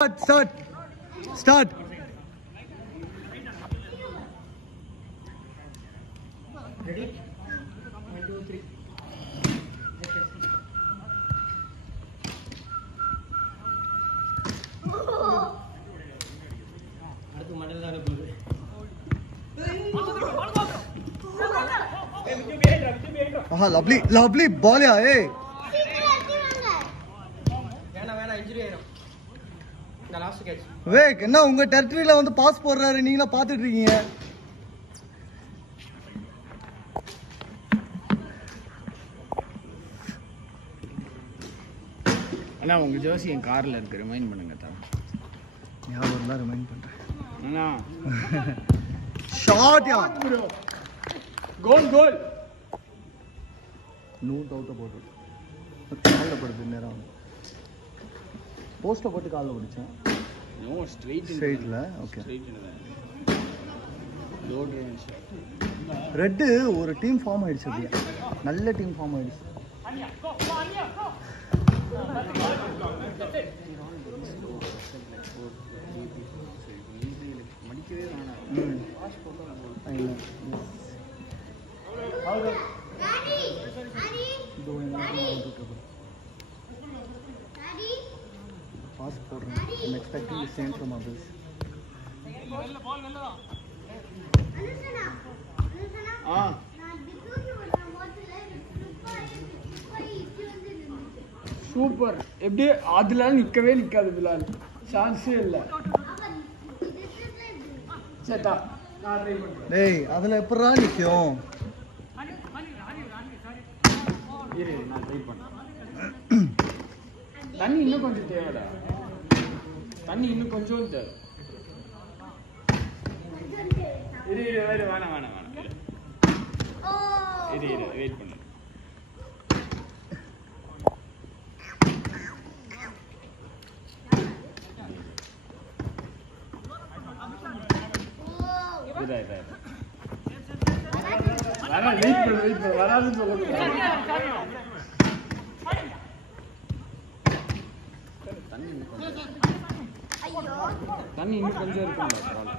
Start. Ready? 1, 2, 3. அடுத்து மடல் தான போகுது. Lovely ball ya, hey. வேணா இன்ஜுரி ஆயிடும். இந்த லாஸ்ட் கேட்ச். வேக் என்ன உங்க டெரிட்டரியில வந்து பாஸ் போடுறாரு, நீங்களா பாத்துட்டு இருக்கீங்க. அண்ணா உங்க ஜெர்சி என் கார்ல இருக்கு, ரிமைண்ட் பண்ணுங்க தா. ஞாபகம் தான் ரிமைண்ட் பண்றேன். அண்ணா ஷாட் யா ப்ரோ. கோல். நூட் அவுட் போடு. கால்ல படுது நேரா. போஸ்ட போட்டு கால்ல ஓடிச்சேன். நோ ஸ்ட்ரைட்ல. ஓகே. ஸ்ட்ரைட்ல. லோட் ரன் ஷாட். ரெட் ஒரு டீம் ஃபார்ம் ஆயிடுச்சு அப்படியே. நல்ல டீம் ஃபார்ம் ஆயிடுச்சு. மடிக்கவே வேணாம். பாஸ் போட்டா இல்ல. Pass போடுறேன். I'm expecting the same from others. Super. எப்படி அதுல நிக்கவே நிக்காது பிலால். சான்ஸே இல்ல. சேட்டா நான் ட்ரை பண்றேன். டேய் அதுல எப்பறா நிக்கும்? இரு நான் ட்ரை பண்றேன். தண்ணி இன்னும் கொஞ்சம் தேவைடா. தண்ணி இன்னும் கொஞ்சம் தேவை. இரு வேணாம். இரு வெயிட் பண்ணு. வெயிட் பண்ணு வராதுன்னு சொல்லுங்க. தண்ணி இன்னும் கொஞ்சம் இருக்கும்ல.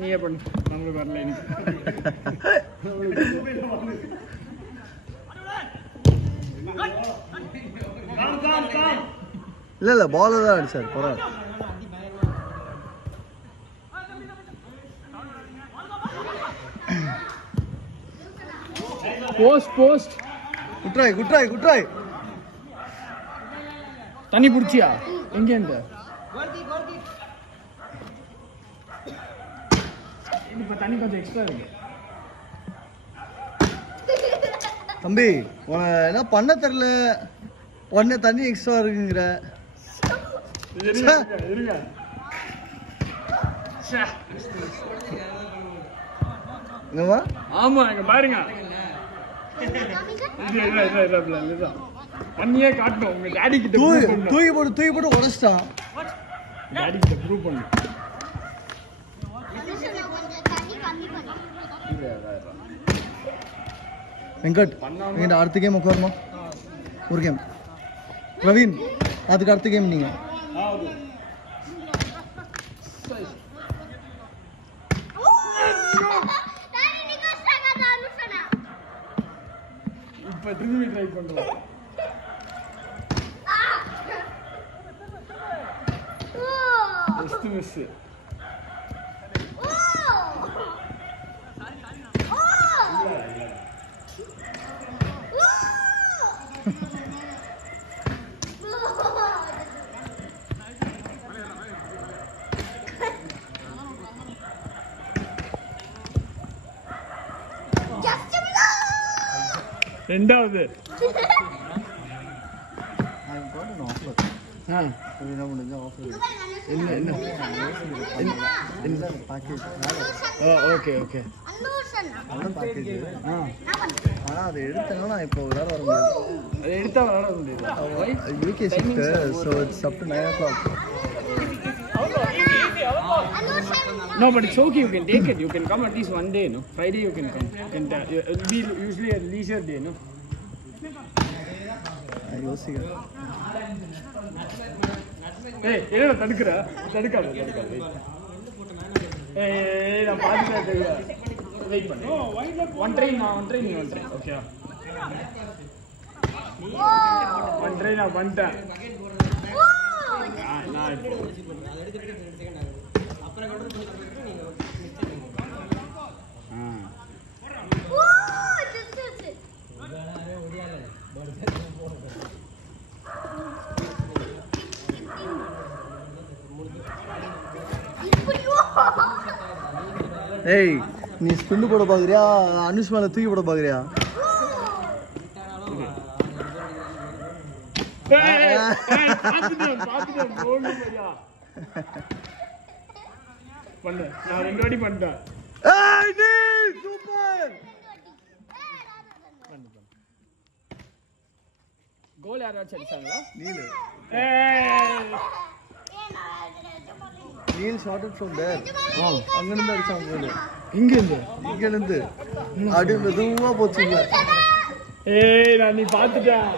நீயே பண்ணு, நம்மளுக்கு வரல. இல்ல பால் தான் அடிச்சார். பரவாயில்ல. Post good try. தண்ணி புடிச்சியா? எங்க இருந்து? இப்ப தண்ணி கொஞ்சம் எக்ஸ்ட்ரா இருக்கு. தம்பி உன என்ன பண்ண தெரியல, உடனே தண்ணி எக்ஸ்ட்ரா இருக்குங்கிற. இருங்க. ஆமா இங்க பாருங்க. பண்ணியே காட்டணும். உங்க டாடி கிட்ட தூக்கி போட்டு உடைச்சிட்டான். டாடி கிட்ட ப்ரூவ் பண்ணு. வெங்கட் நீங்க அடுத்த கேம் உட்காருமா? ஒரு கேம். பிரவீன் அதுக்கு அடுத்த கேம் நீங்க. இப்ப திரும்பி ட்ரை பண்றோம். மிஸ். ரெண்டாவது ஓகே ஆனா அதை எடுத்தனா இப்போ விளையாட வர முடியாது. அதை எடுத்தா விளையாட முடியாது. UK shift so it's up to 9 o'clock. No, but it's okay. You can take it. You can come at least one day, no? Friday you can come. And it'll be usually a leisure day, no? I யோசிக்கிறேன். ஏய் என்ன தடுக்குற தடுக்காத ஏய் நான் பாத்துட்டேன் wait பண்ணு one try நீ one try okay one try நான் பண்ணிட்டேன் நான் இப்போ அப்புறம் கண்ட்ரோல் பண்ணிட்டு நீங்க ஏய் நீ ஸ்பின் போட பாக்குறியா அனுஷ் மேல தூக்கி போட பாக்குறியா பண்ணு நான் ரெண்டு வாட்டி பண்ணிட்டேன் ஏய் நீ சூப்பர் கோல் யாராச்சும் அடிச்சாங்களா நீல் ஏய் நீல் ஷாட் ஃப்ரம் தேர் அங்க இருந்து அடிச்சாங்க கோல் இங்க இருந்து அடி மெதுவா போச்சுங்க ஏய் நான் நீ பாத்துட்டேன்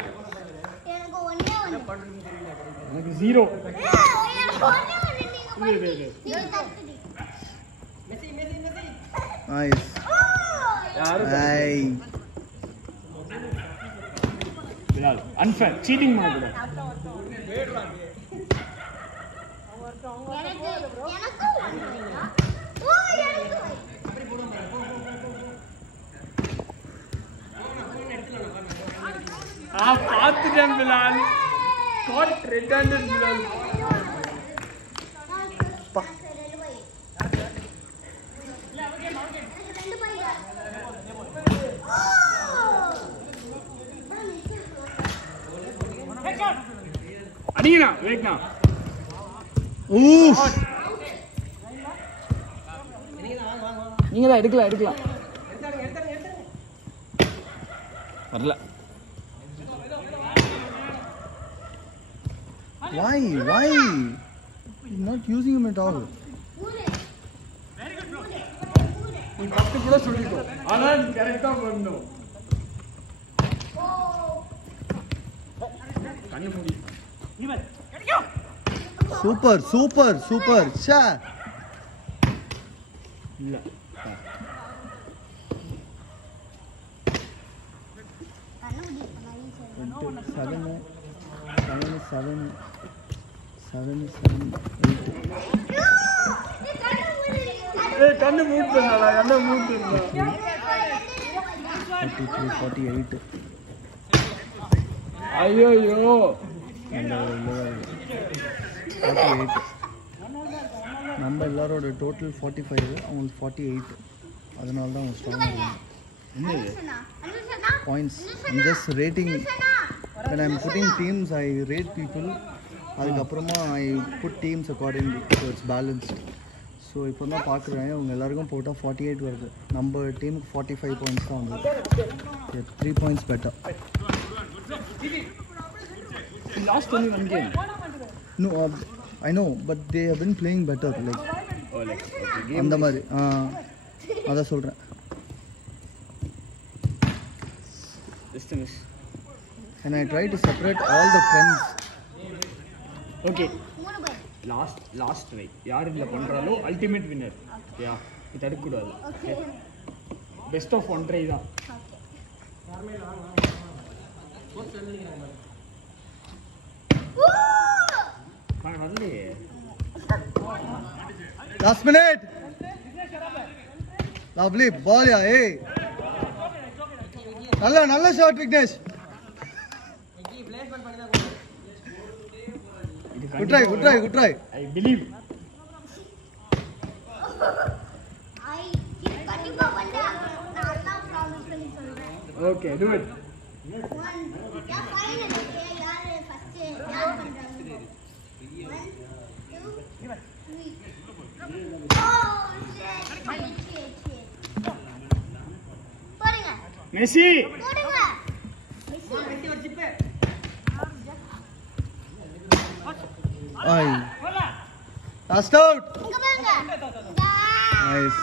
எனக்கு 0 நைஸ் ஐ பிலால் அன்ஃபேர் சீட்டிங் பண்ணக்கூடாது பாத்துட்டேன் பிலால் காட் ரிட்டர்ன்ட் பிலால் அடிங்கண்ணா வேக்னா ஊஃப் நீங்க தான் எடுக்கலாம் வரல why you're not using him at all நீ ஃபர்ஸ்ட் கூட சொல்லிட்டோ ஆனா நீ கரெக்ட்டா பண்ணனும் கண்ணு மூடி சூப்பர் ச்சே இல்ல 7 கண்ணு மூடுறடா கண்ணு மூடுறடா 48 ஐயோ 48 நம்ம எல்லாரோட டோட்டல் 45 அவங்களுக்கு 48 அதனால தான் அவங்க ஸ்ட்ராங்காக என்னது points I'm just rating when I'm putting teams I rate people அதுக்கப்புறமா I put teams accordingly so it's balanced so இப்போ தான் பார்க்குறேன் அவங்க எல்லாருக்கும் போட்டால் 48 வருது நம்ம டீமுக்கு 45 பாயிண்ட்ஸ் தான் வந்தது 3 points better last only one game No, I know, but they have been playing better. Like, okay, அந்த மாதிரி அதான் சொல்கிறேன். And I try to separate all the friends. Okay. Last try. யார் இதுல பண்றாலோ ultimate winner. யா இது தடுக்க கூடாது. Okay. Best of one try தான். Last minute. Lovely ball, yeah. Hey. நல்ல shot, Vignesh. Good try. I believe. Okay, do it. Messi. Ay. Last out. Nice.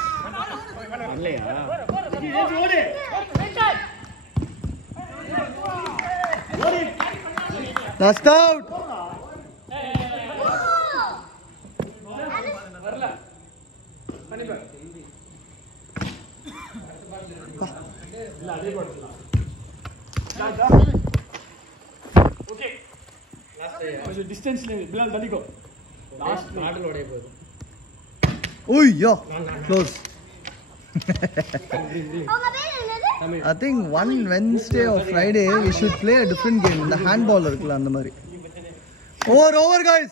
Last out. இல்ல அதே போடலாம் ஓகே கொஞ்சம் டிஸ்டன்ஸ்ல பிலால் தள்ளிக்கோ லாஸ்ட் பாட்டில் உடைய போகுது ஓய்யோ க்ளோஸ் உங்க பேர் என்னது? I think one Wednesday or Friday we should play a different game. இந்த handball இருக்குல்ல அந்த மாதிரி. Over guys.